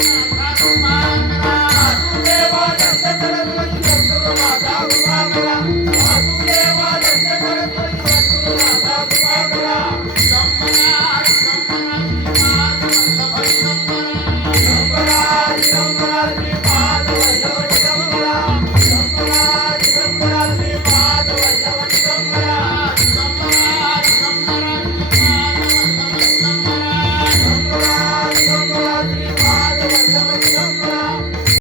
Thank you.